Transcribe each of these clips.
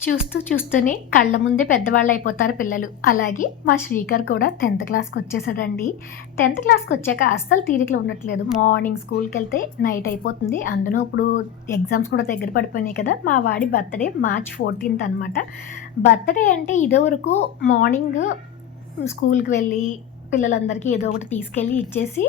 చూస్తూ చూస్తూనే కళ్ళ ముందే పెద్దవాళ్ళు అయిపోతారు పిల్లలు. అలాగే మా శ్రీకర్ కూడా 10థ్ క్లాస్‌కి వచ్చేసాడండి. 10థ్ క్లాస్‌కి వచ్చాక అస్సలు తీరికలో ఉండట్లేదు. మార్నింగ్ స్కూల్‌కెళ్తే నైట్ అయిపోతుంది. అందులో ఇప్పుడు ఎగ్జామ్స్ కూడా దగ్గర పడిపోయినాయి కదా! మా వాడి బర్త్‌డే మార్చ్ 14థ్ అనమాట. బర్త్‌డే అంటే ఇదివరకు మార్నింగ్ స్కూల్‌కి వెళ్ళి పిల్లలందరికీ ఏదో ఒకటి తీసుకెళ్ళి ఇచ్చేసి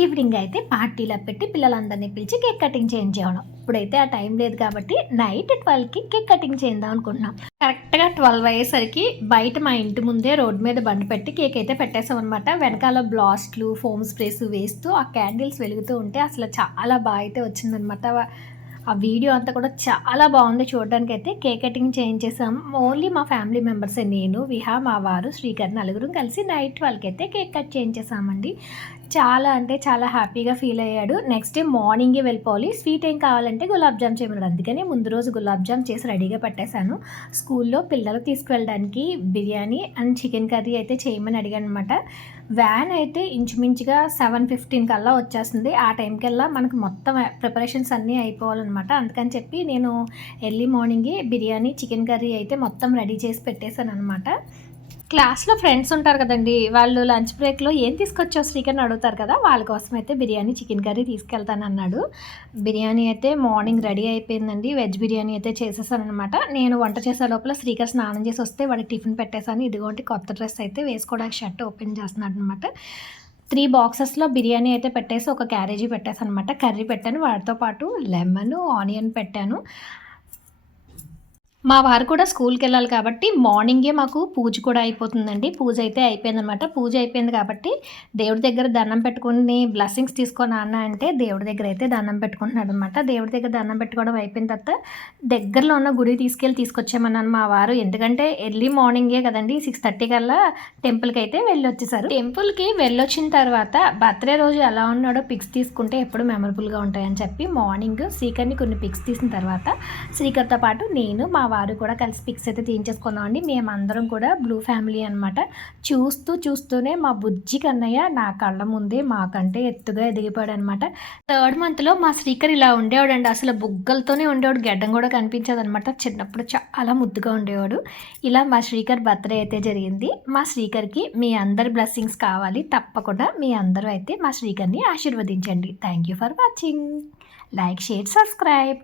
ఈవినింగ్ అయితే పార్టీలా పెట్టి పిల్లలందరినీ పిలిచి కేక్ కటింగ్ చేయించేవాళ్ళం. ఇప్పుడైతే ఆ టైం లేదు కాబట్టి నైట్ 12కి కేక్ కటింగ్ చేద్దాం అనుకుంటున్నాం. కరెక్ట్‌గా 12 అయ్యేసరికి బయట మా ఇంటి ముందే రోడ్డు మీద బండి పెట్టి కేక్ అయితే పెట్టేసామనమాట. వెనకాల బ్లాస్ట్లు, ఫోమ్ స్ప్రేస్ వేస్తూ ఆ క్యాండిల్స్ వెలుగుతూ ఉంటే అసలు చాలా బాగా అయితే వచ్చిందనమాట. ఆ వీడియో అంతా కూడా చాలా బాగుంది చూడడానికైతే. కేక్ కటింగ్ చేయించేసాం. ఓన్లీ మా ఫ్యామిలీ మెంబర్సే, నేను, విహా, మా వారు, శ్రీకర్ నలుగురం కలిసి నైట్ 12కి అయితే కేక్ కట్ చేయించేసామండి. చాలా అంటే చాలా హ్యాపీగా ఫీల్ అయ్యాడు. నెక్స్ట్ డే మార్నింగే వెళ్ళిపోవాలి. స్వీట్ ఏం కావాలంటే గులాబ్ జామ్ చేయమన్నాడు. అందుకని ముందు రోజు గులాబ్ జామ్ చేసి రెడీగా పెట్టేశాను. స్కూల్లో పిల్లలు తీసుకువెళ్ళడానికి బిర్యానీ అండ్ చికెన్ కర్రీ అయితే చేయమని అడిగానమాట. వ్యాన్ అయితే ఇంచుమించుగా 7:15 కల్లా వచ్చేస్తుంది. ఆ టైంకల్లా మనకు మొత్తం ప్రిపరేషన్స్ అన్నీ అయిపోవాలన్నమాట. అందుకని చెప్పి నేను ఎర్లీ మార్నింగే బిర్యానీ, చికెన్ కర్రీ అయితే మొత్తం రెడీ చేసి పెట్టేశాననమాట. క్లాస్‌లో ఫ్రెండ్స్ ఉంటారు కదండీ! వాళ్ళు లంచ్ బ్రేక్‌లో ఏం తీసుకొచ్చావు శ్రీకర్ అని అడుగుతారు కదా! వాళ్ళ కోసం అయితే బిర్యానీ, చికెన్ కర్రీ తీసుకెళ్తానన్నాడు. బిర్యానీ అయితే మార్నింగ్ రెడీ అయిపోయిందండి. వెజ్ బిర్యానీ అయితే చేసేసాననమాట. నేను వంట చేసే లోపల శ్రీకర్ స్నానం చేసి వస్తే వాడికి టిఫిన్ పెట్టేసాను. ఇదిగోండి కొత్త డ్రెస్ అయితే వేసుకోవడానికి షర్ట్ ఓపెన్ చేస్తున్నాడనమాట. 3 బాక్సెస్‌లో బిర్యానీ అయితే పెట్టేసి ఒక క్యారేజీ పెట్టేసాననమాట. కర్రీ పెట్టాను. వాటితో పాటు లెమను, ఆనియన్ పెట్టాను. మా వారు కూడా స్కూల్‌కెళ్ళాలి కాబట్టి మార్నింగే మాకు పూజ కూడా అయిపోతుందండి. పూజ అయితే అయిపోయిందనమాట. పూజ అయిపోయింది కాబట్టి దేవుడి దగ్గర దండం పెట్టుకొని బ్లెస్సింగ్స్ తీసుకో నాన్న అంటే దేవుడి దగ్గర అయితే దండం పెట్టుకుంటున్నాడనమాట. దేవుడి దగ్గర దండం పెట్టుకోవడం అయిపోయిన తర్వాత దగ్గరలో ఉన్న గుడికి తీసుకొచ్చామన్నాను మా వారు. ఎందుకంటే ఎర్లీ మార్నింగే కదండీ 6:30 కల్లా టెంపుల్‌కి అయితే వెళ్ళొచ్చేసారు. టెంపుల్‌కి వెళ్ళొచ్చిన తర్వాత బర్త్‌డే రోజు ఎలా ఉన్నాడో పిక్స్ తీసుకుంటే ఎప్పుడు మెమరబుల్‌గా ఉంటాయని చెప్పి మార్నింగ్ శ్రీకర్‌ని కొన్ని పిక్స్ తీసిన తర్వాత శ్రీకర్‌తో పాటు నేను, మా వారు కూడా కలిసి పిక్స్ అయితే తీయించేసుకున్నామండి. మేమందరం కూడా బ్లూ ఫ్యామిలీ అనమాట. చూస్తూనే మా బుజ్జి కన్నయ్య నా కళ్ళ ముందే మాకంటే ఎత్తుగా ఎదిగిపోయాడనమాట. 3rd మంత్‌లో మా శ్రీకర్ ఇలా ఉండేవాడండి. అసలు బుగ్గలతోనే ఉండేవాడు. గెడ్డం కూడా కనిపించేదనమాట. చిన్నప్పుడు చాలా ముద్దుగా ఉండేవాడు. ఇలా మా శ్రీకర్ బర్త్‌డే అయితే జరిగింది. మా శ్రీకర్‌కి మీ అందరి బ్లెస్సింగ్స్ కావాలి. తప్పకుండా మీ అందరూ అయితే మా శ్రీకర్‌ని ఆశీర్వదించండి. Thank you for watching. Like, share, subscribe.